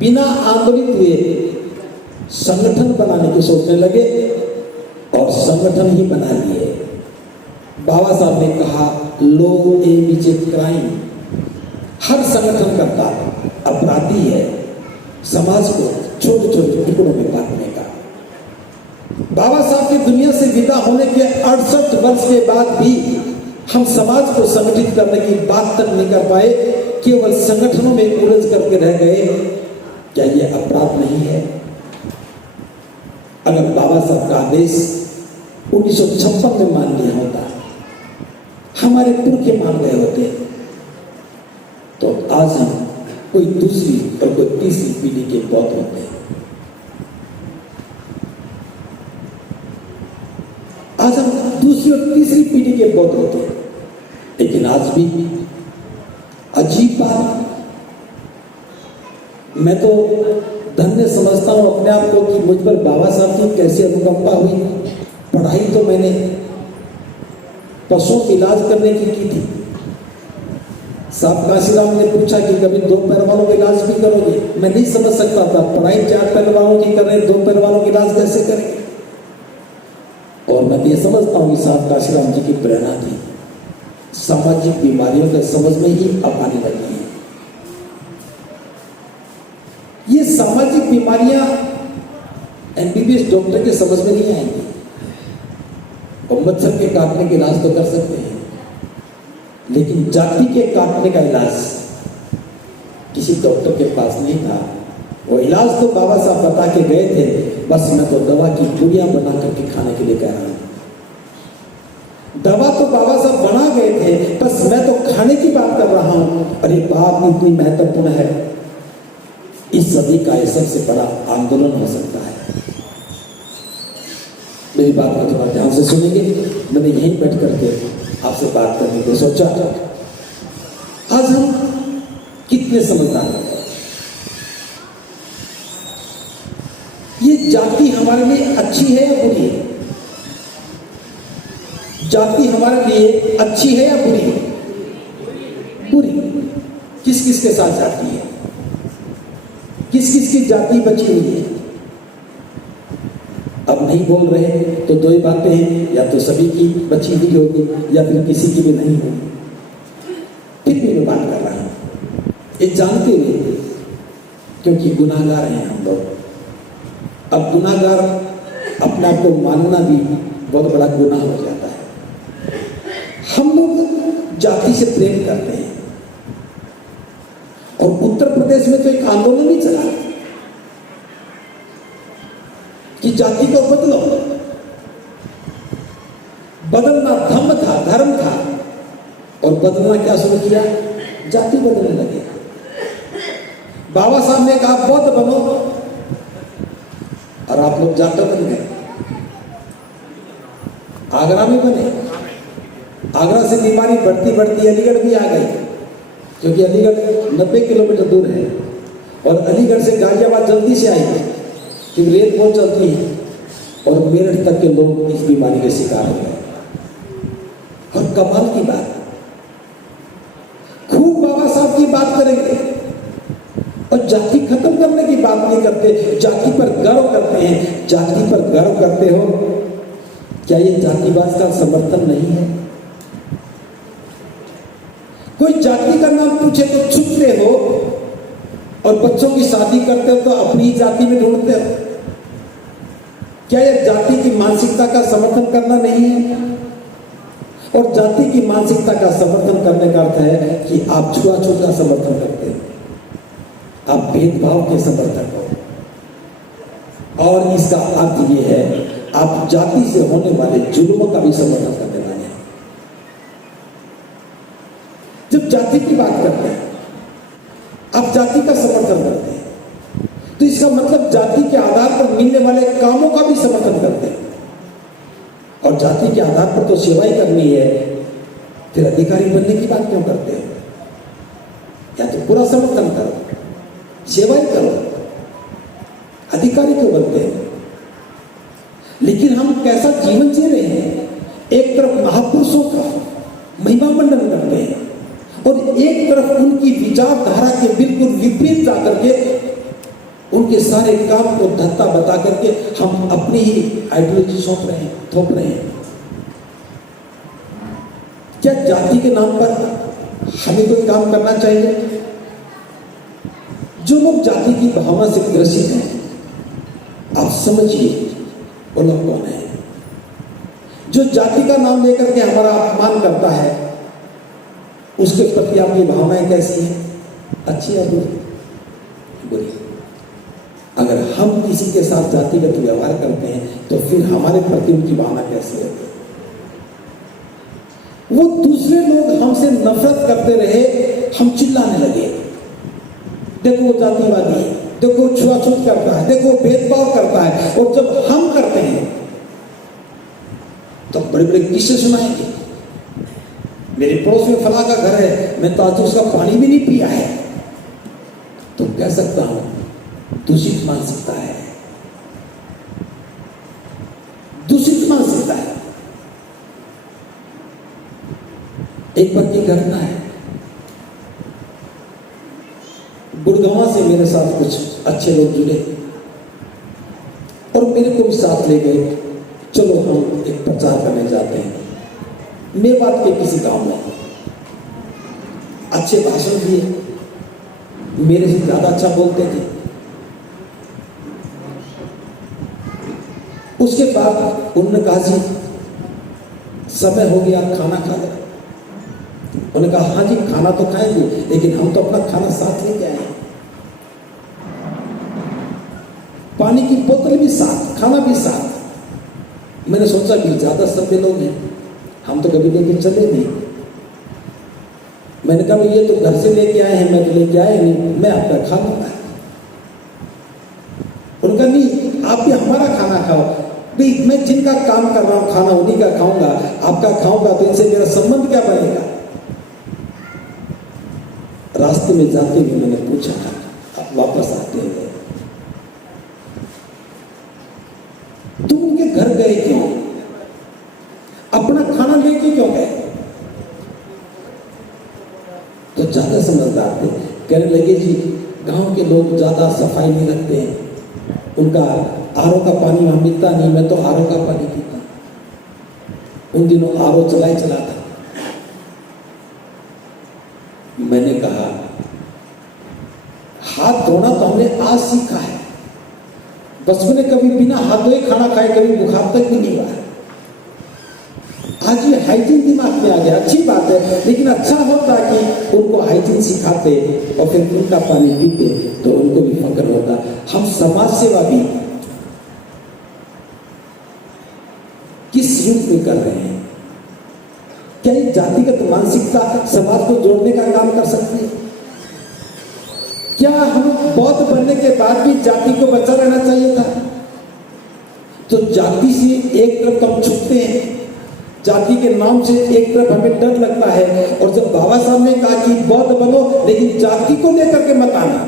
बिना आंदोलित हुए संगठन बनाने की सोचने लगे और संगठन ही बना लिए। बाबा साहब ने कहा लो ए विच क्राइम, हर संगठन करता अपराधी है समाज को छोटे छोटे टुकड़ों में बांटने का। बाबा साहब की दुनिया से विदा होने के 68 वर्ष के बाद भी हम समाज को संगठित करने की बात तक नहीं कर पाए, केवल संगठनों में उलझ करके रह गए। क्या यह अपराध नहीं है? अगर बाबा साहब का आदेश 1956 में मान लिया होता, हमारे पुरखे मान गए होते, तो आज हम कोई दूसरी और कोई तीसरी पीढ़ी के पौध होते। आज हम दूसरी और तीसरी पीढ़ी के पौध होते। लेकिन आज भी अजीब बात, मैं तो धन्य समझता हूं अपने आप को कि मुझ पर बाबा साहब की कैसी अनुकंपा हुई। पढ़ाई तो मैंने पशुओं का इलाज करने की थी। साहब काशीराम ने पूछा कि कभी 2 पैर वालों का इलाज भी करोगे? मैं नहीं समझ सकता था, पढ़ाई 4 पैर वालों की कर रहे, 2 पैर वालों का इलाज कैसे करेंगे? और मैं ये समझता हूं कि साहब काशीराम जी की प्रेरणा थी, सामाजिक बीमारियों के समझ में ही अब आने लगी है। ये सामाजिक बीमारियां एमबीबीएस डॉक्टर के समझ में नहीं आएंगी। और मच्छर के काटने के इलाज तो कर सकते हैं, लेकिन जाति के काटने का इलाज किसी डॉक्टर के पास नहीं था। वो इलाज तो बाबा साहब बता के गए थे, बस मैं तो दवा की पूड़ियां बना करके खाने के लिए कह रहा हूं। दवा तो बाबा साहब बना गए थे, बस मैं तो खाने की बात कर रहा हूं। और ये बात इतनी महत्वपूर्ण है, इस सदी का ये सबसे बड़ा आंदोलन हो सकता है। मेरी बात को थोड़ा ध्यान से सुनेंगे। मैंने यहीं बैठ करके आपसे बात करने को सोचा। आज हम कितने समझदार हैं। ये जाति हमारे लिए अच्छी है या बुरी है? जाति हमारे लिए अच्छी है या बुरी है? बुरी। किस किस के साथ जाति है? किस किस की जाति बची हुई है? अब नहीं बोल रहे तो 2 ही बातें हैं, या तो सभी की बची हुई होगी या फिर किसी की भी नहीं होगी। फिर भी मैं बात कर रहा हूं ये जानते हुए, क्योंकि गुनाहगार हैं हम लोग। अब गुनाहगार अपने आप को मानना भी बहुत बड़ा गुनाह हो जाता है। हम लोग जाति से प्रेम करते हैं, और उत्तर प्रदेश में तो एक आंदोलन ही चला कि जाति को बदलो। बदलना धर्म था, और बदलना क्या शुरू किया? जाति बदलने लगे। बाबा साहब ने कहा बौद्ध बनो, और आप लोग जाट बन गए। आगरा में बने, आगरा से बीमारी बढ़ती बढ़ती अलीगढ़ भी आ गई, क्योंकि अलीगढ़ 90 किलोमीटर दूर है, और अलीगढ़ से गाजियाबाद जल्दी से आएंगे क्योंकि रेल बहुत चलती है, और मेरठ तक के लोग इस बीमारी के शिकार हो गए। और कमाल की बात, खूब बाबा साहब की बात करेंगे और जाति खत्म करने की बात नहीं करते, जाति पर गर्व करते हैं। जाति पर गर्व करते हो, क्या ये जातिवाद का समर्थन नहीं है? कोई जाति का नाम पूछे तो छुपते हो, और बच्चों की शादी करते हो तो अपनी जाति में ढूंढते हो। क्या यह जाति की मानसिकता का समर्थन करना नहीं है? और जाति की मानसिकता का समर्थन करने का अर्थ है कि आप छुआछूत का समर्थन करते हो, आप भेदभाव के समर्थक हो। और इसका अर्थ यह है आप जाति से होने वाले जुल्मों का भी समर्थन करने वाले हैं। जब जाति की बात करते हैं, आप जाति का समर्थन करते हैं, तो इसका मतलब जाति के आधार पर मिलने वाले कामों का भी समर्थन करते हैं। और जाति के आधार पर तो सेवाई करनी है, फिर अधिकारी बनने की बात क्यों करते हो? या तो पूरा समर्थन करो, सेवाई करो, अधिकारी क्यों बनते हैं? लेकिन हम कैसा जीवन जी रहे हैं? एक तरफ महापुरुषों का महिमा मंडन करते हैं, और एक तरफ उनकी विचारधारा के बिल्कुल विपरीत जाकर के उनके सारे काम को धत्ता बता करके हम अपनी ही आइडियोलॉजी थोप रहे हैं। क्या जाति के नाम पर हमें कोई काम करना चाहिए? जो लोग जाति की भावना से ग्रसित हैं, आप समझिए वो लोग कौन है? जो जाति का नाम लेकर के हमारा अपमान करता है, उसके प्रति आपकी भावनाएं कैसी हैं? अच्छी या बुरी? अगर हम किसी के साथ जातिगत व्यवहार करते हैं तो फिर हमारे प्रति उनकी भावना कैसी है? वो दूसरे लोग हमसे नफरत करते रहे, हम चिल्लाने लगे, देखो वो जातिवादी है, देखो छुआछूत करता है, देखो भेदभाव करता है। और जब हम करते हैं तो बड़े बड़े किस्से सुनाएंगे, मेरे पड़ोस में फला का घर है, मैं तो आज उसका पानी भी नहीं पिया है। तो कह सकता हूं दूषित मानसिकता है, दूषित मानसिकता है। एक बार की घटना है, गुड़गांव से मेरे साथ कुछ अच्छे लोग जुड़े और मेरे को भी साथ ले गए, चलो हम एक प्रचार करने जाते हैं। मेवात के किसी गांव में अच्छे भाषण दिए, मेरे से ज्यादा अच्छा बोलते थे। उसके बाद उन्होंने कहा जी समय हो गया, खाना खा लो। उन्होंने कहा हाँ जी खाना तो खाएंगे, लेकिन हम तो अपना खाना साथ लेके आए, पानी की बोतल भी साथ, खाना भी साथ। मैंने सोचा कि ज्यादा सभ्य लोग हैं, हम तो कभी लेके चले नहीं। मैंने कहा ये तो घर से लेके आए हैं, मैं तो लेके आए नहीं, मैं आपका खा लूंगा। उनका नहीं, आप भी हमारा खाना खाओ। भाई मैं जिनका काम कर रहा हूं खाना उन्हीं का खाऊंगा, आपका खाऊंगा तो इनसे मेरा संबंध क्या बनेगा? रास्ते में जाते हुए मैंने पूछा, आप वापस आते हुए तुम उनके घर गए क्यों? अपना खाना लेके क्यों गए? तो ज्यादा समझदार थे, कहने लगे जी गांव के लोग ज्यादा सफाई नहीं रखते हैं, उनका आरओ का पानी वहां मिलता नहीं, मैं तो आरओ का पानी पीता। उन दिनों आरओ चला था। मैंने कहा हाथ धोना तो हमने आज सीखा है, बचपन में कभी बिना हाथ धोए खाना खाए, कभी बुखार तक भी नहीं हुआ। आज ये हाइजीन दिमाग में आ गया, अच्छी बात है, लेकिन अच्छा होता कि उनको हाइजीन सिखाते और फिर उनका पानी पीते तो उनको भी फक्र होता। हम समाज सेवा भी किस रूप में कर रहे हैं? क्या ये जातिगत मानसिकता समाज को जोड़ने का काम कर सकती है? क्या हम बौद्ध बनने के बाद भी जाति को बचा रहना चाहिए था? तो जाति से एक तरफ हम छुपते हैं, जाति के नाम से एक तरफ हमें डर लगता है, और जब बाबा साहब ने कहा कि बौद्ध बनो लेकिन जाति को लेकर के मत आना,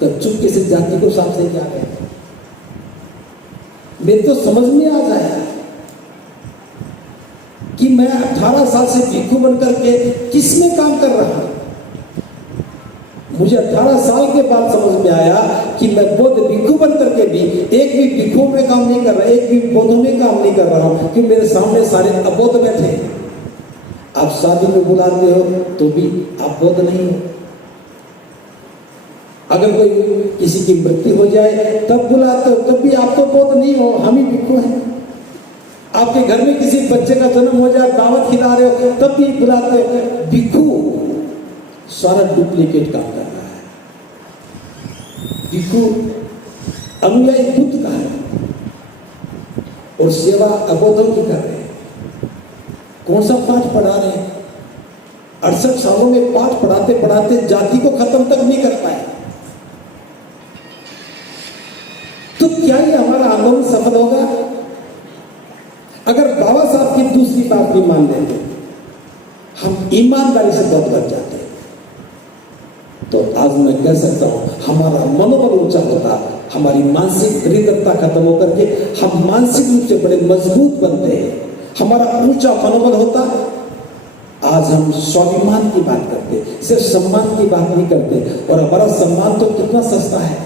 तो चुपके से जाति को साथ लेके आ गए। मेरे तो समझ में आ जाए कि मैं 18 साल से भिक्षु बनकर के किस में काम कर रहा हूं। मुझे 18 साल के बाद समझ में आया कि मैं बौद्ध भिक्षु बनकर के भी एक भी भिक्षुओं में काम नहीं कर रहा, एक भी बौद्धों में काम नहीं कर रहा हूं, कि मेरे सामने सारे अबौद्ध बैठे हैं। आप शादी में बुलाते हो तो भी आप बौद्ध नहीं हो, अगर कोई किसी की मृत्यु हो जाए तब बुलाते हो, तब भी आप तो बौद्ध नहीं हो, हम ही भिक्षु हैं। आपके घर में किसी बच्चे का जन्म हो जाए, दावत खिला रहे हो, तब भी बुलाते हो। भिक्षु सारा डुप्लीकेट काम कर रहा है। भिक्षु अनुयायी बुद्ध का है और सेवा अबौद्धों की कर रहे हैं। कौन सा पाठ पढ़ा रहे हैं? 68 सालों में पाठ पढ़ाते पढ़ाते जाति को खत्म तक नहीं कर पाए। तो क्या ये हमारा आंदोलन सफल होगा? अगर बाबा साहब की दूसरी बात भी मान लेते, हम ईमानदारी से बहुत बच जाते, तो आज मैं कह सकता हूं हमारा मनोबल ऊंचा होता, हमारी मानसिक दरिद्रता खत्म होकर के हम मानसिक रूप से बड़े मजबूत बनते हैं, हमारा ऊंचा मनोबल होता। आज हम स्वाभिमान की बात करते, सिर्फ सम्मान की बात नहीं करते, और हमारा सम्मान तो कितना सस्ता है।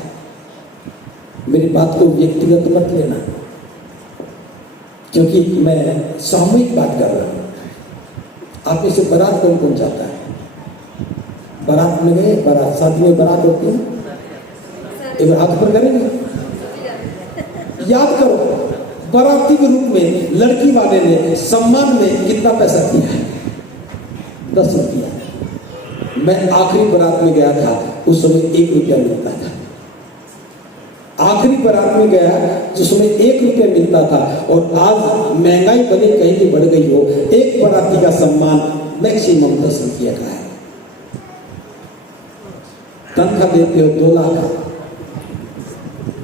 मेरी बात को व्यक्तिगत मत लेना, क्योंकि मैं सामूहिक बात कर रहा हूं। आप में से बारात कौन कौन जाता है? बारात में गए? बारात, शादी में बारात होती है, एक हाथ पर करेंगे। याद करो, बाराती के रूप में लड़की वाले ने सम्मान में कितना पैसा दिया है? 10 रुपया। मैं आखिरी बारात में गया था, उस समय 1 रुपया मिलता था। आखिरी बारात में गया जिस समय 1 रुपया मिलता था, और आज महंगाई भले कहीं भी बढ़ गई हो, एक बाराती का सम्मान मैक्सिमम 10 रुपया का है। तनख्वाह देते हो 2 लाख,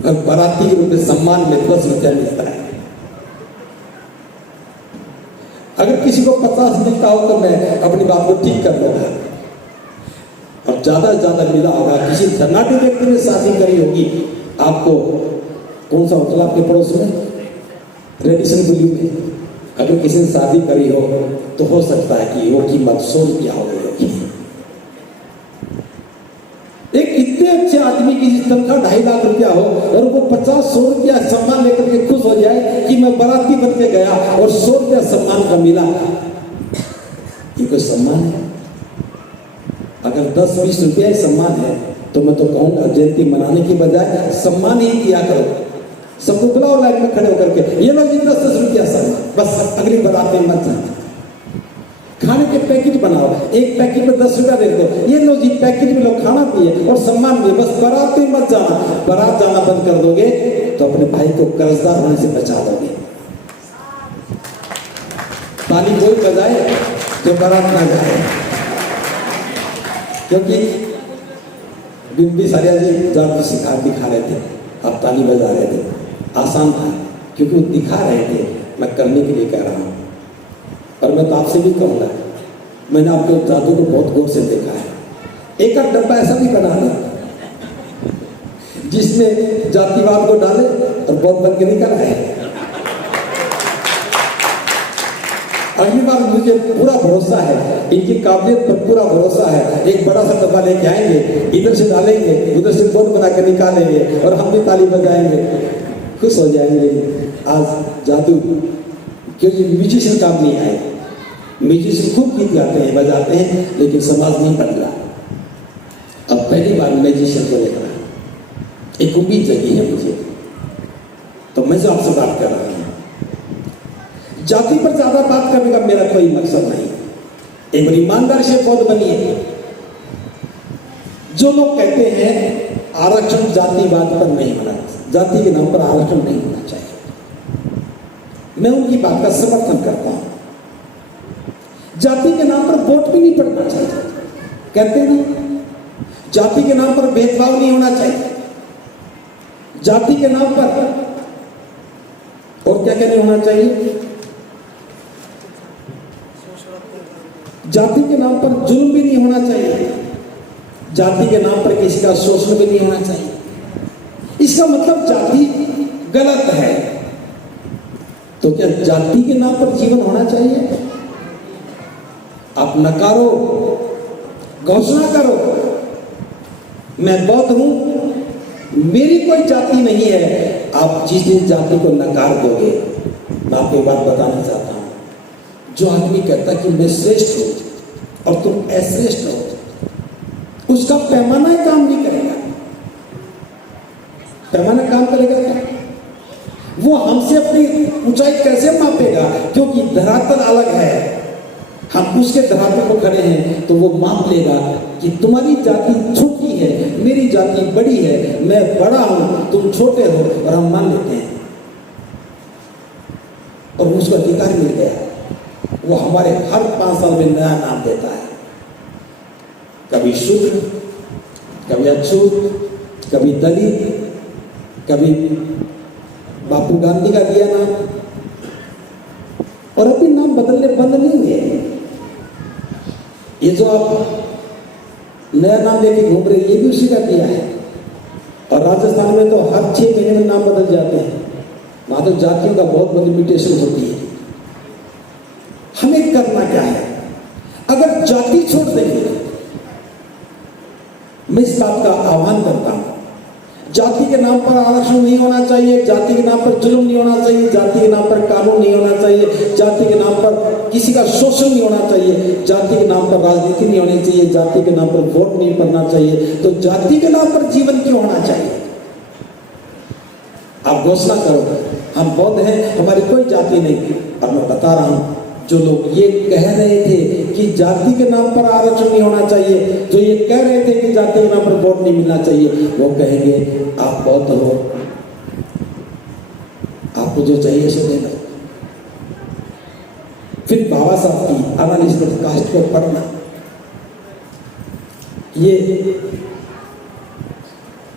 और बाराती के रूप में सम्मान में 10 रुपया मिलता है। अगर किसी को 50 मिलता हो तो मैं अपनी बात को ठीक कर लूंगा, और ज्यादा से ज्यादा मिला होगा। किसी धनाढ़ी व्यक्ति ने शादी करी होगी, आपको कौन सा होटल आपके पड़ोस में? रेडिसन ब्लू में। अगर किसी ने शादी करी हो तो हो सकता है कि वो कीमत 100 रुपया हो गई होगी। एक इतने अच्छे आदमी की तनख्वाह 2.5 लाख रुपया हो, और वो 50-100 रुपया सम्मान लेकर के खुश हो जाए कि मैं बाराती बन के गया और 100 रुपया सम्मान का मिला, ये कोई सम्मान है? अगर 10-20 रुपया सम्मान है तो मैं तो कहूंगा जयंती मनाने की बजाय सम्मान ही किया करो। सबको बुलाओ लाइन में खड़े होकर के, ये लो जी 10-10 रुपया सम्मान, बस अगली बारात में मत जाना। खाने के पैकेट बनाओ, एक पैकेट में 10 रुपया दे दो, ये लो जी पैकेट में लो, खाना पिए और सम्मान भी, बस बारात में मत जाना। बारात जाना बंद कर दोगे तो अपने भाई को कर्जदार होने से बचा दोगे। ताली कोई बजाए जो बारात ना जाए, क्योंकि बिंबिसारिया जी जादू दिखा रहे थे, आप ताली बजा रहे थे, आसान था क्योंकि वो दिखा रहे थे, मैं करने के लिए कह रहा हूं। और मैं तो आपसे भी कहूंगा, मैंने आपके जादू को बहुत गौर से देखा है। एक डब्बा ऐसा भी बना दे जिसमें जातिवाद को डाले और बहुत बन के निकल आए। अगली बार मुझे पूरा भरोसा है, इनकी काबिलियत पर पूरा भरोसा है। एक बड़ा सा डब्बा लेके आएंगे, इधर से डालेंगे, उधर से बोर्ड बना कर निकालेंगे, और हम भी ताली बजाएंगे, खुश हो जाएंगे। आज जादू क्योंकि म्यूजिशियन काम नहीं आए। म्यूजिशियन खूब गीत गाते हैं, बजाते हैं, लेकिन समाज नहीं बदला। अब पहली बार म्यूजिशियन को देख रहा है, एक उम्मीद जगी है मुझे, तो मैं जो आपसे बात कर रहा हूं, जाति पर ज्यादा बात करने का मेरा कोई मकसद नहीं। एक ईमानदार से पद बनिए। जो लोग कहते हैं आरक्षण जातिवाद पर नहीं होना, जाति के नाम पर आरक्षण नहीं होना चाहिए, मैं उनकी बात का समर्थन करता हूं। जाति के नाम पर वोट भी नहीं पड़ना चाहिए, कहते नहीं। जाति के नाम पर भेदभाव नहीं होना चाहिए, जाति के नाम पर और क्या क्या नहीं होना चाहिए? जाति के नाम पर जुल्म भी नहीं होना चाहिए, जाति के नाम पर किसी का शोषण भी नहीं होना चाहिए। इसका मतलब जाति गलत है, तो क्या जाति के नाम पर जीवन होना चाहिए? आप नकारो, घोषणा करो, मैं बौद्ध हूं, मेरी कोई जाति नहीं है। आप जिस दिन जाति को नकार दोगे, मैं आपको एक बात बताना चाहता हूं, जो आदमी कहता कि मैं श्रेष्ठ हूं और तुम अश्रेष्ठ हो, उसका पैमाना ही काम नहीं करेगा। पैमाना काम करेगा क्या? वो हमसे अपनी ऊंचाई कैसे मापेगा? क्योंकि धरातल अलग है, हम उसके धरातल को खड़े हैं, तो वो माप लेगा कि तुम्हारी जाति छोटी है, मेरी जाति बड़ी है, मैं बड़ा हूं, तुम छोटे हो, और हम मान लेते हैं। और उसको अधिकार मिल गया, वो हमारे हर 5 साल में नया नाम देता है, कभी शूद्र, कभी अछूत, कभी दलित, कभी बापू गांधी का दिया नाम, और अभी नाम बदलने बंद नहीं हुए। ये जो आप नया नाम लेके घूम रहे, ये भी उसी का दिया है। और राजस्थान में तो हर 6 महीने में नाम बदल जाते हैं, वहां तो जातियों का बहुत बड़ी म्यूटेशन होती है। हमें करना क्या है? अगर जाति छोड़ देंगे, मैं इस बात का आह्वान करता हूं, जाति के नाम पर आरक्षण नहीं होना चाहिए, जाति के नाम पर जुल्म नहीं होना चाहिए, जाति के नाम पर कानून नहीं होना चाहिए, जाति के नाम पर किसी का शोषण नहीं होना चाहिए, जाति के नाम पर राजनीति नहीं होनी चाहिए, जाति के नाम पर वोट नहीं पड़ना चाहिए। तो जाति के नाम पर जीवन क्यों होना चाहिए? आप घोषणा करो हम बौद्ध हैं, हमारी कोई जाति नहीं। अब मैं बता रहा हूं, जो लोग ये कह रहे थे कि जाति के नाम पर आरक्षण नहीं होना चाहिए, जो ये कह रहे थे कि जाति के नाम पर वोट नहीं मिलना चाहिए, वो कहेंगे आप बौद्ध हो, आपको जो चाहिए सो देना। फिर बाबा साहब की अनालिसिस कास्ट को पढ़ना, ये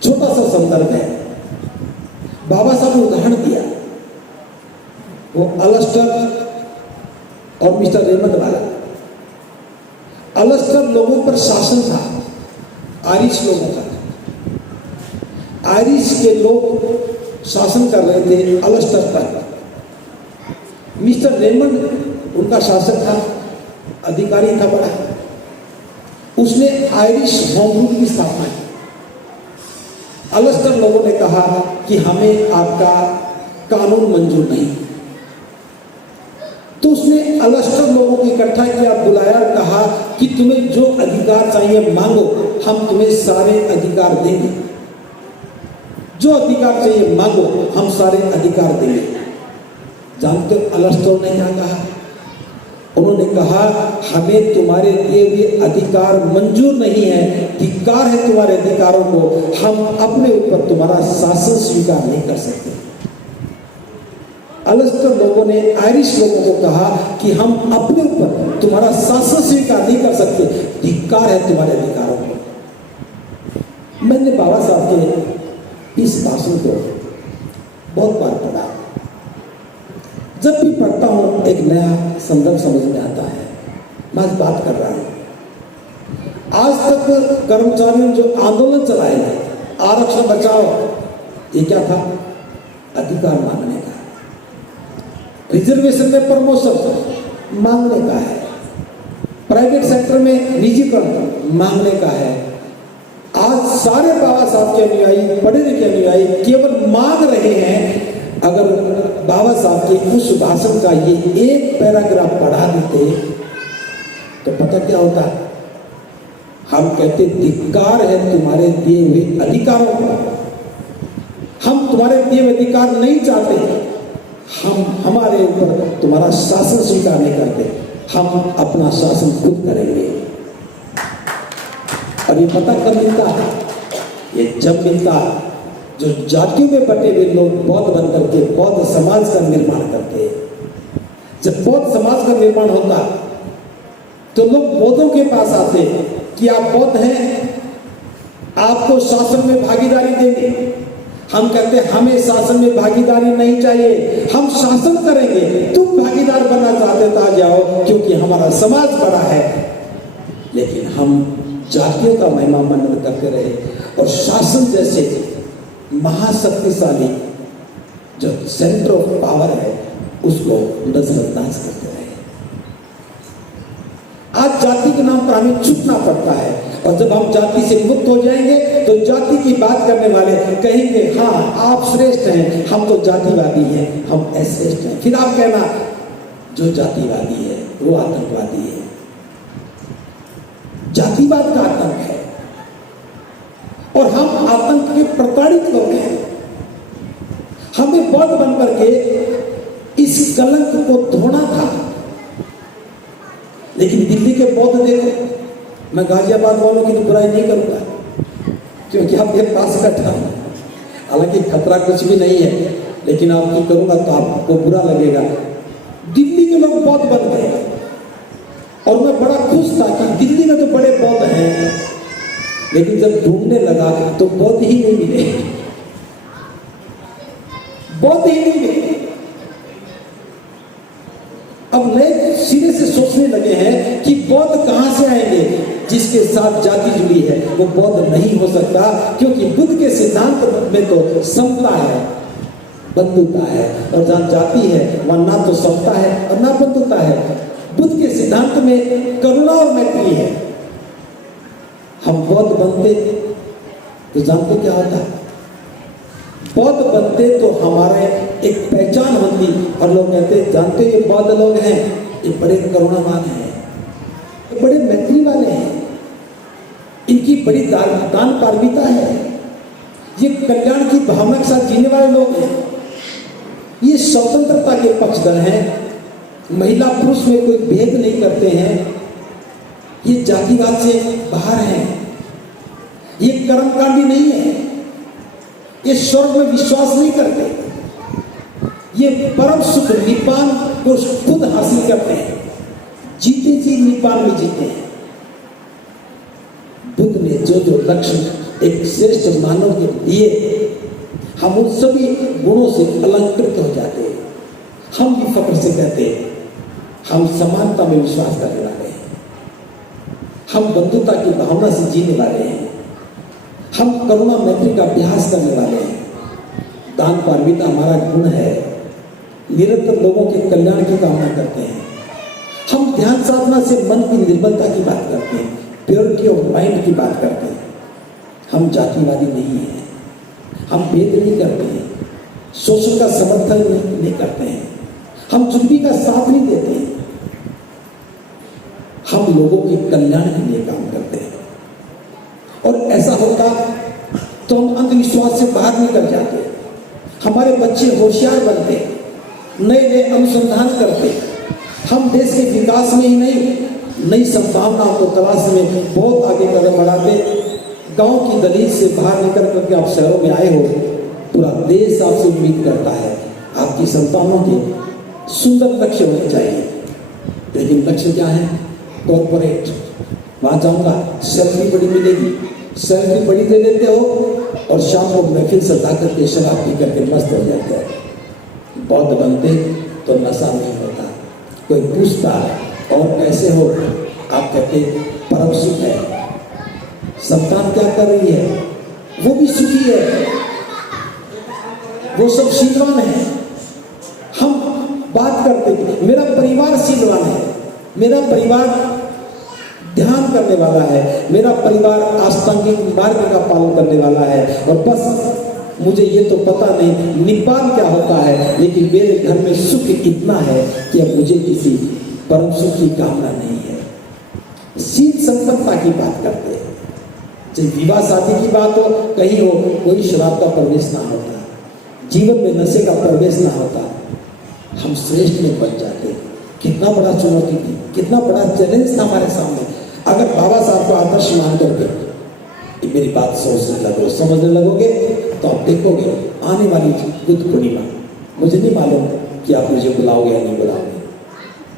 छोटा सा संदर्भ है। बाबा साहब ने उदाहरण दिया, वो अलिस्टर और मिस्टर रेमंड वाला। अलिस्टर लोगों पर शासन था, आयरिश लोगों का। आयरिश के लोग शासन कर रहे थे अलिस्टर पर। मिस्टर रेमंड उनका शासक था, अधिकारी था बड़ा। उसने आयरिश होम रूल की स्थापना की। अलिस्टर लोगों ने कहा कि हमें आपका कानून मंजूर नहीं। तो उसने अलिस्टर लोगों को इकट्ठा किया, बुलाया, कहा कि तुम्हें जो अधिकार चाहिए मांगो, हम तुम्हें सारे अधिकार देंगे। जो अधिकार चाहिए मांगो, हम सारे अधिकार देंगे। जानते हो अलिस्टर ने क्या कहा? उन्होंने कहा हमें तुम्हारे दिए हुए अधिकार मंजूर नहीं है, धिक्कार है तुम्हारे अधिकारों को, हम अपने ऊपर तुम्हारा शासन स्वीकार नहीं कर सकते। अलिस्टर लोगों ने आयरिश लोगों को कहा कि हम अपने ऊपर तुम्हारा शासन स्वीकार नहीं कर सकते, धिक्कार है तुम्हारे अधिकारों को। मैंने बाबा साहब के इस भाषण को बहुत बार पढ़ा। जब भी पढ़ता हूं एक नया संदर्भ समझ में आता है। मैं आज बात कर रहा हूं, आज तक कर्मचारियों ने जो आंदोलन चलाए थे, आरक्षण बचाओ, ये क्या था? अधिकार मांगने का। रिजर्वेशन में प्रमोशन मांगने का है। प्राइवेट सेक्टर में निजीकरण मांगने का है। आज सारे बाबा साहब के अनुयायी, पढ़े लिखे अनुयायी केवल मांग रहे हैं। अगर बाबा साहब के उस भाषण का ये एक पैराग्राफ पढ़ा देते तो पता क्या होता? हम कहते धिक्कार है तुम्हारे दिए हुए अधिकारों को, हम तुम्हारे दिए हुए अधिकार नहीं चाहते, हम हमारे ऊपर तुम्हारा शासन स्वीकार नहीं करते, हम अपना शासन खुद करेंगे। और ये पता कब मिलता है? ये जब मिलता है जो जातियों में बटे हुए लोग बौद्ध बन करके बौद्ध समाज का निर्माण करते हैं। जब बौद्ध समाज का निर्माण होता तो लोग बौद्धों के पास आते कि आप बौद्ध हैं, आपको शासन में भागीदारी देंगे। हम कहते हैं हमें शासन में भागीदारी नहीं चाहिए, हम शासन करेंगे, तुम भागीदार बनना चाहते तो आ जाओ, क्योंकि हमारा समाज बड़ा है। लेकिन हम जातियों का महिमा मनन करते रहे और शासन जैसे महाशक्तिशाली जो सेंटर ऑफ पावर है उसको नजरअंदाज करते रहे। आज जाति के नाम पर हमें चुपना पड़ता है, और जब हम जाति से मुक्त हो जाएंगे तो जाति की बात करने वाले कहेंगे हाँ आप श्रेष्ठ हैं, हम तो जातिवादी हैं, हम अश्रेष्ठ हैं। फिर आप कहना जो जातिवादी है वो आतंकवादी है। जातिवाद का आतंक है और हम आतंक के प्रताड़ित लोग हैं। हमें बौद्ध बन करके इस कलंक को धोना था। लेकिन दिल्ली के बौद्ध देखो, मैं गाजियाबाद वालों की तो बुराई नहीं करूंगा क्योंकि आप मेरे पास इकट्ठा हूं, हालांकि खतरा कुछ भी नहीं है, लेकिन आपकी करूंगा तो आपको बुरा लगेगा। दिल्ली के लोग बौद्ध बन गए और मैं बड़ा खुश था कि दिल्ली में तो बड़े बौद्ध हैं, लेकिन जब ढूंढने लगा तो बौद्ध ही नहीं मिले, बौद्ध ही नहीं मिले। अब नए सिरे से सोचने लगे हैं कि बौद्ध कहां से आएंगे? जिसके साथ जाति जुड़ी है वो बौद्ध नहीं हो सकता, क्योंकि बुद्ध के सिद्धांत में तो समता है, बंधुता है, और जहां जाति है वहां ना तो समता है और ना बंधुता है। बुद्ध के सिद्धांत में करुणा और मैत्री है। हम बौद्ध बनते तो जानते क्या होता? बौद्ध बनते तो हमारे एक पहचान होती, और लोग कहते जानते ये बौद्ध लोग हैं, ये बड़े करुणावान हैं, ये बड़े मैत्री वाले हैं, इनकी बड़ी दान पारमिता है, ये कल्याण की भावना के साथ जीने वाले लोग हैं, ये स्वतंत्रता के पक्षधर हैं, महिला पुरुष में कोई भेद नहीं करते हैं, ये जातिवाद से बाहर हैं, ये कर्मकांडी नहीं है, ये स्वर्ग में विश्वास नहीं करते, ये परम सुख निपान को खुद हासिल करते हैं, जीते जी निपान में जीते हैं। बुद्ध ने जो जो लक्ष्य एक श्रेष्ठ मानव के दिए, हम उन सभी गुणों से अलंकृत हो जाते हैं। हम भी फक्र से कहते हैं हम समानता में विश्वास करने वाले हैं, हम बंधुता की भावना से जीने वाले हैं, हम करुणा मैत्री का अभ्यास करने वाले हैं, दान पारमिता हमारा गुण है, निरंतर लोगों के कल्याण की कामना करते हैं, हम ध्यान साधना से मन की निर्मलता की बात करते हैं, प्योरिटी ऑफ माइंड की बात करते हैं, हम जातिवादी नहीं हैं, हम भेद नहीं करते हैं, शोषण का समर्थन नहीं करते हैं, हम जुल्मी का साथ नहीं देते हैं, हम लोगों के कल्याण के लिए काम करते हैं। और ऐसा होता तो हम अंधविश्वास से बाहर निकल जाते, हमारे बच्चे होशियार बनते, नए नए अनुसंधान करते, हम देश के विकास में ही नहीं नई संभावनाओं को तलाश में बहुत आगे कदम बढ़ाते। गांव की दलील से बाहर निकल करके आप शहरों में आए हो, पूरा देश आपसे उम्मीद करता है आपकी संतानों के सुंदर लक्ष्य होने चाहिए। लेकिन लक्ष्य क्या है? कॉर्पोरेट, वहां जाऊंगा सैलरी बड़ी मिलेगी, सैलरी बड़ी दे देते हो और शाम को महफिल सजा करके शराब पी करके मस्त हो जाते हैं। बौद्ध बनते तो नशा नहीं होता, कोई पूछता और कैसे हो, आप कहते परम सुख है। संतान क्या कर रही है? वो भी सुखी है, वो सब शीलवान है। हम बात करते मेरा परिवार शीलवान है, मेरा परिवार ध्यान करने वाला है, मेरा परिवार आस्थांगिक मार्ग का पालन करने वाला है, और बस मुझे ये तो पता नहीं निपान क्या होता है, लेकिन मेरे घर में सुख इतना है कि अब मुझे किसी परम सुख की कामना नहीं है। शील संपन्नता की बात करते हैं, चाहे विवाह शादी की बात हो, कहीं हो, कोई शराब का प्रवेश ना होता, जीवन में नशे का प्रवेश ना होता, हम श्रेष्ठ में बन जाते। कितना बड़ा चुनौती थी, कितना बड़ा चैलेंज था हमारे सामने। अगर बाबा साहब को आदर्श मान करके मेरी बात सोचने लगो, समझने लगोगे, तो आप देखोगे आने वाली बुद्ध पूर्णिमा, मुझे नहीं मालूम कि आप मुझे बुलाओगे या नहीं बुलाओगे,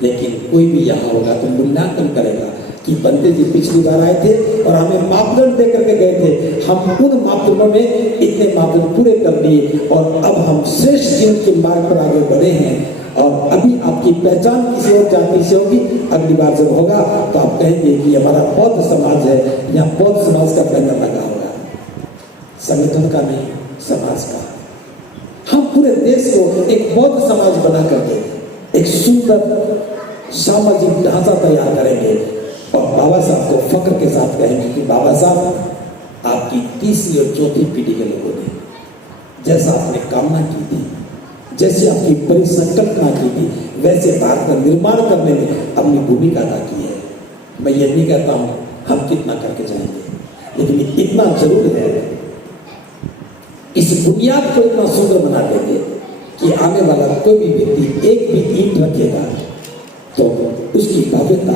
लेकिन कोई भी यहाँ होगा तो मूल्यांकन करेगा कि बंदे जी पिछली बार आए थे और हमें मापदंड दे करके गए थे, हम उन मापदंडों में इतने मापदंड पूरे कर दिए और अब हम श्रेष्ठ जीवन के मार्ग पर आगे बढ़े हैं। और अभी आपकी पहचान किसी और जाति से होगी, अगली बार जब होगा तो आप कहेंगे कि हमारा बौद्ध समाज है, यहाँ बौद्ध समाज का बैनर लगा होगा, संगठन का नहीं, समाज का। हम पूरे देश को एक बौद्ध समाज बना करके एक सुंदर सामाजिक ढांचा तैयार करेंगे और बाबा साहब को फक्र के साथ कहेंगे कि बाबा साहब आपकी तीसरी और चौथी पीढ़ी के लोगों ने जैसा आपने कामना की थी, जैसे आपकी परिसंकल्पना की थी, वैसे भारत का निर्माण करने में अपनी भूमिका अदा की है। मैं ये नहीं कहता हूं हम कितना करके जाएंगे, लेकिन इतना जरूर है, इस बुनियाद को इतना सुंदर बना देंगे कि आने वाला कोई भी व्यक्ति एक भी ईंट रखेगा तो उसकी भव्यता,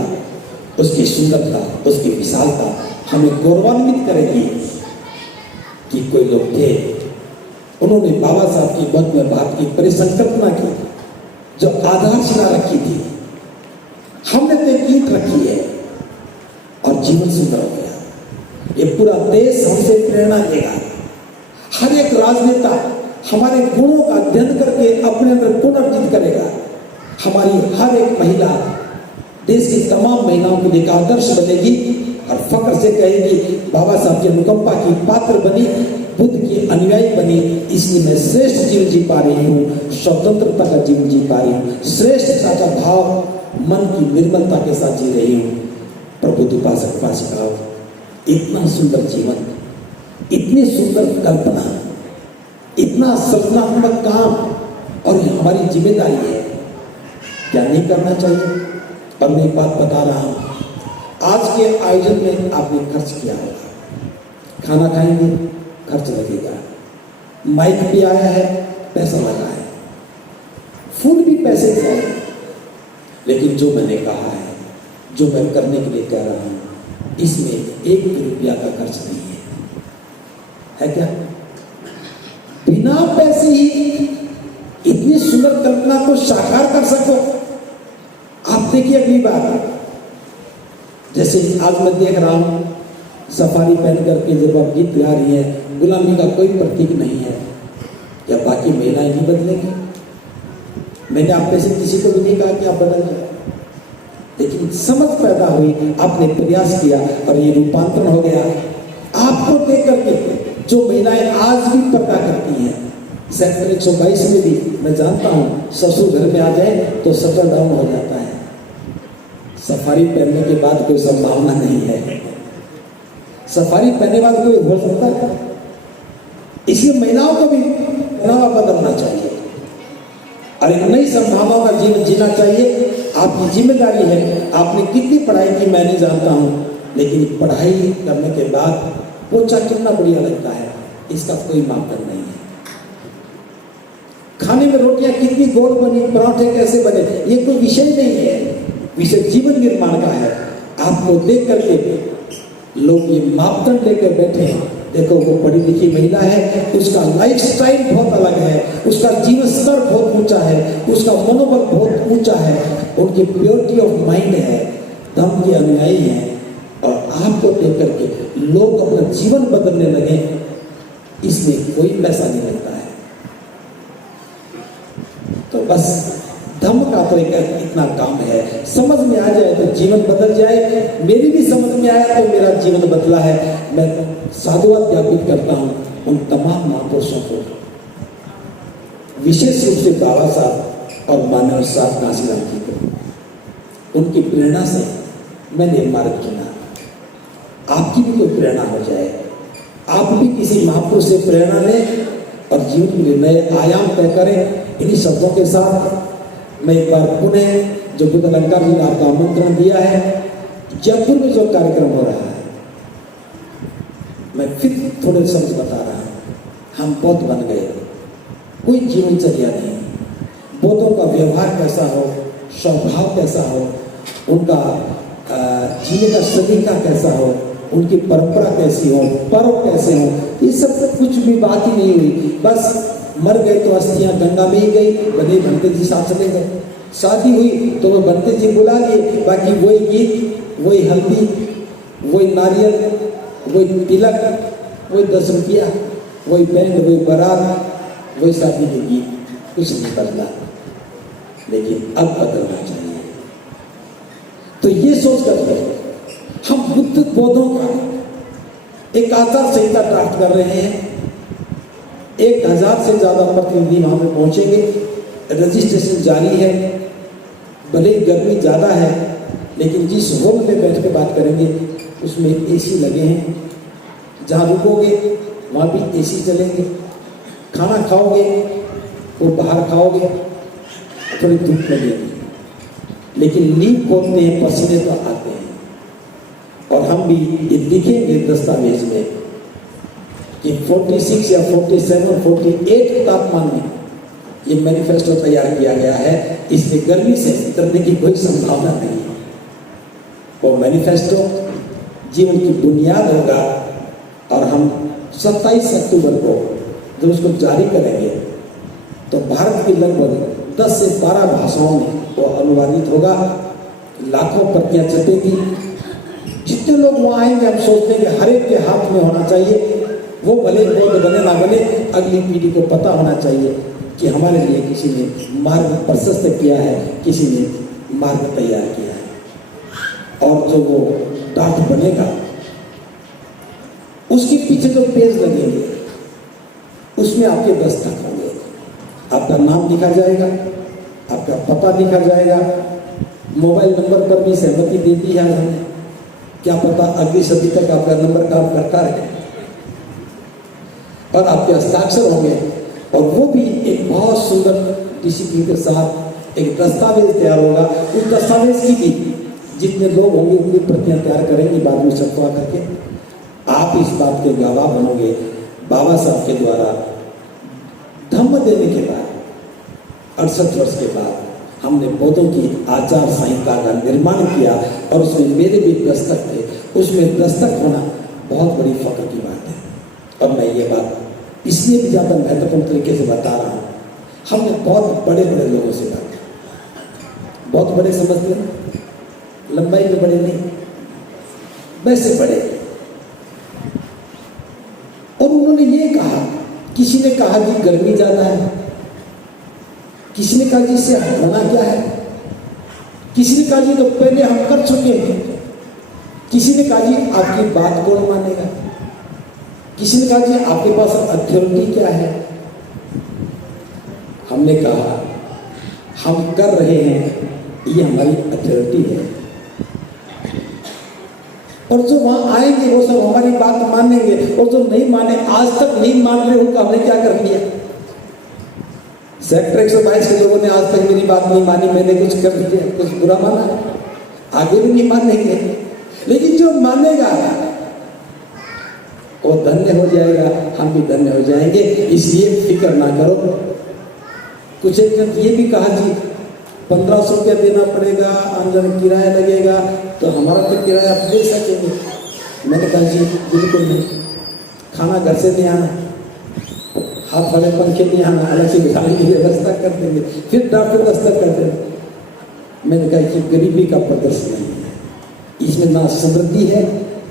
उसकी सुंदरता, उसकी विशालता हमें गौरवान्वित करेगी कि कोई लोग थे, उन्होंने बाबा साहब की बद में बात की, परिसंकल्पना की, जो आधारशिला रखी थी, हमने तो एक ईंट रखी है और जीवन सुंदर हो गया। ये पूरा देश हमसे प्रेरणा लेगा। हर एक राजनेता हमारे गुणों का अध्ययन करके अपने अंदर पुनर्जित करेगा। हमारी हर एक महिला देश की तमाम महिलाओं के लिए आदर्श बनेगी और फक्र से कहेगी बाबा साहब के अनुकंपा की पात्र बनी, बुद्ध की अनुयायी बनी, इसलिए मैं श्रेष्ठ जीवन जी पा रही हूँ, स्वतंत्रता का जीवन जी पा रही हूँ, श्रेष्ठता का भाव मन की निर्मलता के साथ जी रही हूँ। प्रबुद्ध उपासक उपासिकाओं, इतना सुंदर जीवन, इतनी सुंदर कल्पना इतना सृजनात्मक काम और ये हमारी जिम्मेदारी है, क्या नहीं करना चाहिए? और मैं एक बात बता रहा हूं, आज के आयोजन में आपने खर्च किया होगा, खाना खाएंगे खर्च लगेगा, माइक भी आया है पैसा लगा है, फूल भी पैसे के आए, लेकिन जो मैंने कहा है, जो मैं करने के लिए कह रहा हूं, इसमें 1 रुपया का खर्च नहीं है क्या? बिना पैसे ही इतनी सुंदर कल्पना को साकार कर सको। आप देखिए अगली बार, जैसे आज मैं देख रहा हूं सफारी पहन करके जब आप गीत गा रही है, गुलामी का कोई प्रतीक नहीं है, क्या बाकी महिलाएं नहीं बदलेंगी? मैंने आप में से किसी को भी नहीं कहा कि आप बदल जाए, लेकिन समझ पैदा हुई, आपने प्रयास किया और ये रूपांतरण हो गया। आपको देख करके जो महिलाएं आज भी पर्दा करती हैं, सेक्टर 122 में भी मैं जानता हूं, ससुर घर में आ जाए तो शटर डाउन हो जाता है, सफारी पहनने के बाद कोई संभावना नहीं है, सफारी पहनने बाद कोई हो सकता है। इसलिए महिलाओं को भी पहनावा बदलना चाहिए और एक नई संभावनाओं का जीवन जीना चाहिए। आपकी जिम्मेदारी है। आपने कितनी पढ़ाई की मैं नहीं जानता हूं, लेकिन पढ़ाई करने के बाद पोछा कितना बढ़िया लगता है, इसका कोई मापदंड नहीं है। खाने में रोटियां कितनी गोल बनी, पराठे कैसे बने, ये कोई विषय नहीं है, विषय जीवन निर्माण का है। आपको देख करके लोग ये मापदंड लेकर बैठे हैं, देखो वो पढ़ी लिखी महिला है, उसका लाइफ स्टाइल बहुत अलग है, उसका जीवन स्तर बहुत ऊंचा है, उसका मनोबल बहुत ऊंचा है, उनकी प्योरिटी ऑफ माइंड है, धर्म के अनुयायी है, और आपको देख करके लोग अपना जीवन बदलने लगे, इसमें कोई पैसा नहीं लगता है। तो बस धम्म का तो एक इतना काम है, समझ में आ जाए तो जीवन बदल जाए। मेरी भी समझ में आया तो मेरा जीवन बदला है। मैं साधुवाद ज्ञापित करता हूं उन तमाम महापुरुषों को, विशेष रूप से बाबा साहब और मानव साहब काशीराम जी को। उनकी प्रेरणा से मैंने मार्ग चुना। आपकी भी कोई प्रेरणा हो जाए, आप भी किसी महापुरुष से प्रेरणा लें और जीवन के लिए नए आयाम तय करें। इन्हीं शब्दों के साथ मैं एक बार पुनः, जो बुद्ध अलंकार जी ने आपका आमंत्रण दिया है, जयपुर में जो कार्यक्रम हो रहा है, मैं फिर थोड़े शब्द बता रहा हूं। हम बौद्ध बन गए, कोई जीवनचर्या नहीं, बौद्धों का व्यवहार कैसा हो, स्वभाव कैसा हो, उनका जीने का सलीका कैसा हो, उनकी परंपरा कैसी हो, पर्व कैसे हो, ये सब कुछ भी बात ही नहीं हुई। बस मर गए तो अस्थियां गंगा में ही गई, बने बनते जी साथ चले गए। शादी हुई तो वो बनते जी बुला लिए, बाकी वही गीत, वही हल्दी, वही नारियल, वही तिलक, वही 10 रुपया, वही बैंड, वही बारात, वही शादी के गीत, कुछ नहीं बदला। लेकिन अब बदलना चाहिए। तो ये सोच करके हम बुद्ध बौद्धों का एक आचार संहिता ड्राफ्ट कर रहे हैं। 1000 से ज्यादा प्रतिनिधि वहां पे पहुंचेंगे। रजिस्ट्रेशन जारी है। भले ही गर्मी ज्यादा है, लेकिन जिस हॉल में बैठ के बात करेंगे उसमें एसी लगे हैं। जहां रुकोगे वहां भी एसी चलेंगे। खाना खाओगे वो बाहर खाओगे, थोड़ी धूप लगेगी, लेकिन नींद खोलते हैं, पसीने तो आते हैं। और हम भी ये लिखेंगे दस्तावेज में कि 46 या 47, 48 तापमान में ये मैनिफेस्टो तैयार किया गया है। इसलिए गर्मी से डरने की कोई संभावना नहीं है। वो मैनिफेस्टो जीवन की बुनियाद होगा और हम 27 अक्टूबर को जब उसको जारी करेंगे तो भारत की लगभग 10 से 12 भाषाओं में वो अनुवादित होगा। लाखों प्रतियां छपेगी। जितने लोग वहां आएंगे, हम सोचते हैं कि हर एक के हाथ में होना चाहिए। वो भले बौद्ध बने ना बने, अगली पीढ़ी को पता होना चाहिए कि हमारे लिए किसी ने मार्ग प्रशस्त किया है, किसी ने मार्ग तैयार किया है। और जो वो ड्राफ्ट बनेगा उसके पीछे जो पेज लगेंगे उसमें आपके दस्तखत होंगे, आपका नाम लिखा जाएगा, आपका पता लिखा जाएगा, मोबाइल नंबर पर भी सहमति देती है हमने। क्या पता अगली सदी तक आपका नंबर काम करता रहे। और आपके हस्ताक्षर होंगे और वो भी एक बहुत सुंदर डिसिप्लिन के साथ एक दस्तावेज तैयार होगा। उस दस्तावेज की भी जितने लोग होंगे उनकी प्रतियां तैयार करेंगे, बाद में छपवा करके आप इस बात के गवाह बनोगे। बाबा साहब के द्वारा धम्म देने के बाद 68 वर्ष के बाद हमने बौद्धों की आचार संहिता का निर्माण किया और उसमें मेरे भी दस्तक थे। उसमें दस्तक होना बहुत बड़ी फख्र की बात है। अब मैं ये बात इसलिए भी ज़्यादा महत्वपूर्ण तरीके से बता रहा हूँ, हमने बहुत बड़े बड़े लोगों से बात की। बहुत बड़े समझते हैं, लंबाई में बड़े नहीं, वैसे बड़े। और उन्होंने ये कहा, किसी ने कहा कि गर्मी ज़्यादा है, किसी ने कहा जी इससे होना क्या है, किसी ने कहा जी तो पहले हम कर चुके हैं, किसी ने कहा जी आपकी बात कौन मानेगा, किसी ने कहा जी आपके पास अथॉरिटी क्या है। हमने कहा हम कर रहे हैं, ये हमारी अथॉरिटी है, और जो वहां आएंगे वो सब हमारी बात मानेंगे, और जो नहीं माने, आज तक नहीं मान रहे हो, हमने क्या कर दिया। सेक्टर 122 के लोगों ने आज तक मेरी बात नहीं मानी, मैंने कुछ कर दिया, कुछ बुरा माना, आगे भी नहीं मानेंगे। लेकिन जो मानेगा वो धन्य हो जाएगा, हम भी धन्य हो जाएंगे। इसलिए फिक्र ना करो। कुछ एक जन ये भी कहा जी 1500 रुपया देना पड़ेगा, आमदन किराया लगेगा, तो हमारा तो किराया आप दे सकेंगे। मैंने कहा जी बिल्कुल नहीं, खाना घर से नहीं आना, हाथ वाले पंखे नहीं आना, अलग से बिठाने की व्यवस्था कर देंगे, फिर डॉक्टर दस्तक कर देंगे। मैंने कहा कि गरीबी का प्रदर्शन नहीं है, इसमें ना समृद्धि है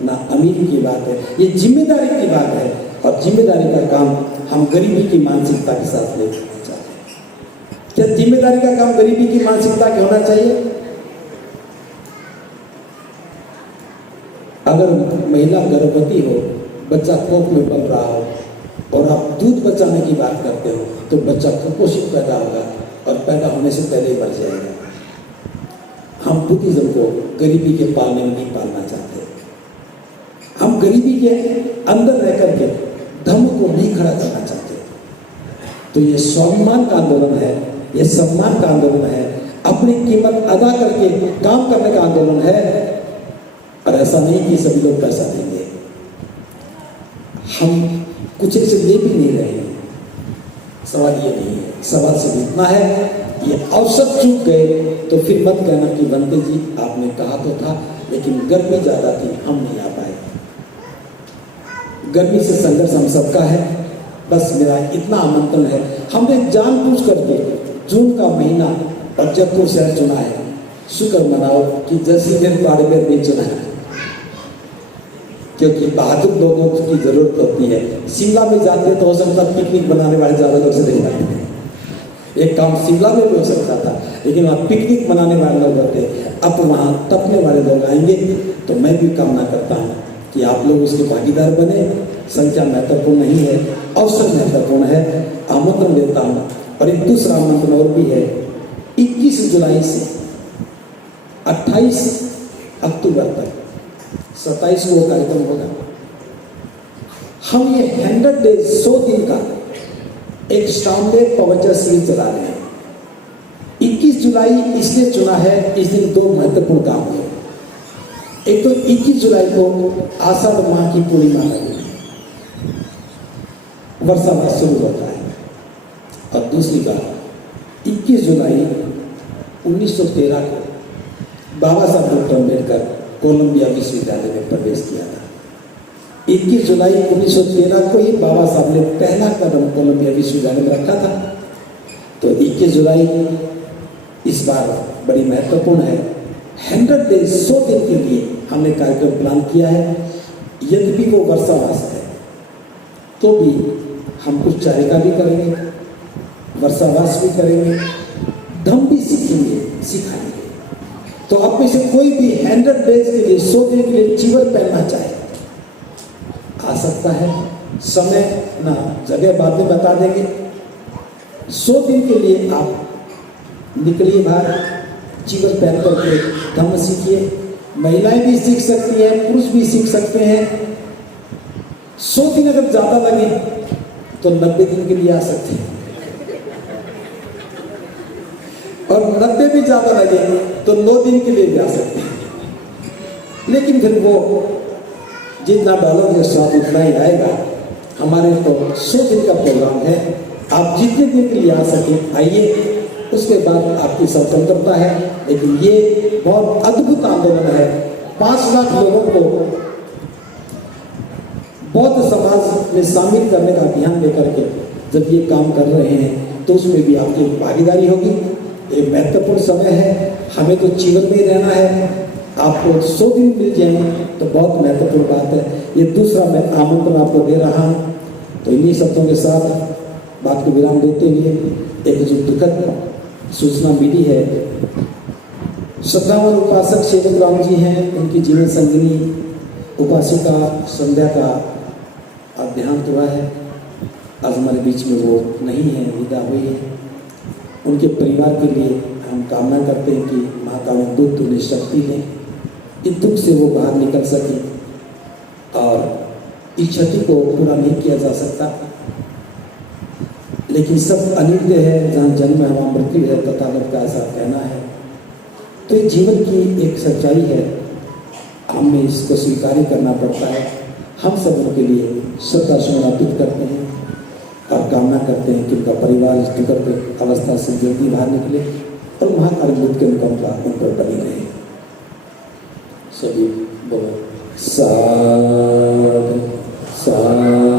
ना अमीरी की बात है, ये जिम्मेदारी की बात है। और जिम्मेदारी का काम हम गरीबी की मानसिकता के साथ ले चाहते हैं। क्या जिम्मेदारी का काम गरीबी की मानसिकता के होना चाहिए? अगर महिला गर्भवती हो, बच्चा कोख में पल रहा हो और आप दूध बचाने की बात करते हो, तो बच्चा कुपोषित पैदा होगा और पैदा होने से पहले ही मर जाएगा। हम बुद्धिज्म को गरीबी के पालने में नहीं पालना चाहते। हम गरीबी के अंदर रह करके धर्म को नहीं खड़ा करना चाहते। तो ये स्वाभिमान का आंदोलन है, ये सम्मान का आंदोलन है, अपनी कीमत अदा करके काम करने का आंदोलन है। और ऐसा नहीं कि सभी लोग पैसा देंगे, हम कुछ से ले भी नहीं रहे हैं। सवाल ये नहीं है, सवाल सिर्फ इतना है, ये अवसर चूक गए तो फिर मत कहना कि बनते जी आपने कहा तो था, लेकिन गर्मी ज्यादा थी, हम नहीं आ पाए। गर्मी से संघर्ष हम सबका है। बस मेरा इतना आमंत्रण है, हमने जानबूझ करके जून का महीना और जयपुर शहर चुना है। शुक्र मनाओ कि जैसलमेर बाड़मेर नहीं चुना है, क्योंकि बहादुर लोगों की जरूरत होती है। शिमला में जाते तो हो सकता पिकनिक बनाने वाले ज्यादा लोग से नहीं जाते। एक काम शिमला में भी हो सकता था, लेकिन वहाँ पिकनिक बनाने वाले लोग होते, अब वहाँ तपने वाले लोग आएंगे। तो मैं भी कामना करता हूँ कि आप लोग उसके भागीदार बने। संख्या महत्वपूर्ण नहीं है, अवसर महत्वपूर्ण है। आमंत्रण देता हूँ। और एक दूसरा आमंत्रण और भी है, 21 जुलाई से 28 अक्टूबर तक 27 को कार्यक्रम होगा। हम ये 100 डेज 100 दिन का एक स्टाउंडेड पवचर सीरीज चला रहे हैं। 21 जुलाई इसलिए चुना है, इस दिन 2 महत्वपूर्ण काम हुए। एक तो 21 जुलाई को आषाढ़ माह की पूर्णिमा लगेगी, वर्षा मास शुरू होता है। और दूसरी बात, 21 जुलाई 1913 को बाबा साहब डॉक्टर अम्बेडकर कोलंबिया विश्वविद्यालय में प्रवेश किया था। 21 जुलाई 1913 को ही बाबा साहब ने पहला कदम कोलंबिया विश्वविद्यालय में रखा था। तो 21 जुलाई इस बार बड़ी महत्वपूर्ण है। 100 डेज 100 दिन के लिए हमने कार्यक्रम प्लान किया है। यद्यपि वो वर्षा मास है, तो भी हम कुछ चारिका भी करेंगे, वर्षावास भी करेंगे, धम्म भी सिखाएंगे। तो आप में से कोई भी 100 डेज के लिए 100 दिन के लिए चीवर पहनना चाहे आ सकता है। समय ना जगह बाद में बता देंगे। 100 दिन के लिए आप निकलिए बाहर, चीवर पहन करके धम्म सीखिए। महिलाएं भी सीख सकती हैं, पुरुष भी सीख सकते हैं। 100 दिन अगर ज़्यादा लगे तो 90 दिन के लिए आ सकते हैं, और 90 भी ज्यादा लगे तो 9 दिन के लिए भी आ सकते हैं। लेकिन फिर वो जितना डालोगे स्वाद उतना ही आएगा। हमारे तो 100 दिन का प्रोग्राम है, आप जितने दिन के लिए आ सके आइए, उसके बाद आपकी स्वतंत्रता है। लेकिन ये बहुत अद्भुत आंदोलन है। 5 लाख लोगों को बौद्ध समाज में शामिल करने का अभियान लेकर के जब ये काम कर रहे हैं तो उसमें भी आपकी भागीदारी होगी। ये महत्वपूर्ण समय है, हमें तो जीवन में ही रहना है। आपको 100 दिन मिल जाए तो बहुत महत्वपूर्ण बात है। ये दूसरा मैं आमंत्रण आपको दे रहा हूँ। तो इन्हीं शब्दों के साथ बात को विराम देते हुए एक जो दुखद सूचना मिली है, 57 उपासक सेवक राम जी हैं, उनकी जीवन संगिनी उपासिका संध्या का आज देहांत हुआ है। आज हमारे बीच में वो नहीं है, विदा हुई है। उनके परिवार के लिए हम कामना करते हैं कि माता में दुख उन्हें शक्ति दें, इस दुख से वो बाहर निकल सके। और इस क्षति को पूरा नहीं किया जा सकता, लेकिन सब अनित्य है। जहाँ जन्म है वहाँ मृत्यु है, तथागत का ऐसा कहना है। तो ये जीवन की एक सच्चाई है, हमें इसको स्वीकार करना पड़ता है। हम सब उनके लिए श्रद्धा सुमन अर्पित करते हैं और कामना करते हैं कि उनका परिवार इस दुखद अवस्था से जल्दी बाहर निकले और महाकाल बुद्ध के अनुकंपा उन पर बनी रहे। सभी बोलो साध साध।